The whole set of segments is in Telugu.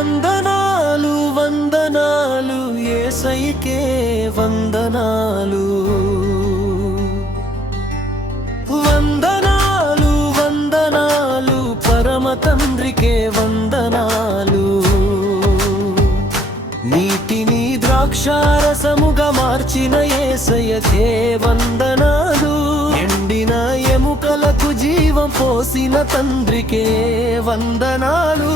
వందనాలు వందనాలు యేసయ్యకే వందనాలు. వందనాలు వందనాలు పరమ తండ్రికే వందనాలు. నీటిని ద్రాక్షారసముగా మార్చిన యేసయ్యకే వందనాలు. ఎండిన ఎముకలకు జీవం పోసిన తండ్రికే వందనాలు.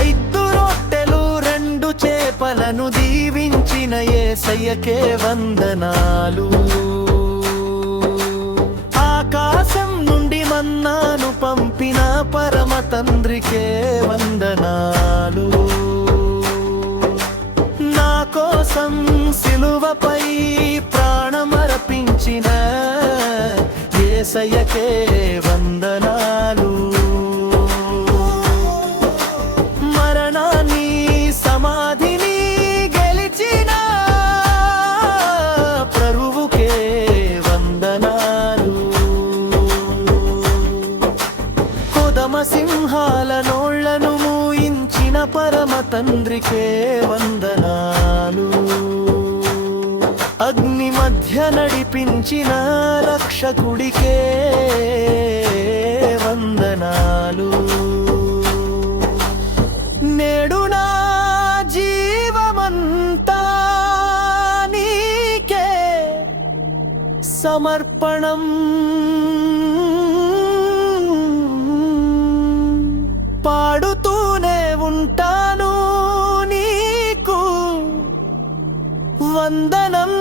ఐదు రొట్టెలు రెండు చేపలను దీవించిన యేసయ్యకే వందనాలు. ఆకాశం నుండి మన్నాను పంపిన పరమ తండ్రికే వందనాలు. నా కోసం సిలువపై ప్రాణమర్పించిన యేసయ్యకే వందనాలు. సమాధిని గెలిచిన ప్రభువుకే వందనాలు. కొదమ సింహాల నోళ్లను మూయించిన పరమ తండ్రికే వందనాలు. అగ్ని మధ్య నడిపించిన రక్షకుడికే వందనాలు. నేడు నా జీవమంతా నీకే సమర్పణం. పాడుతూనే ఉంటాను నీకు వందనం.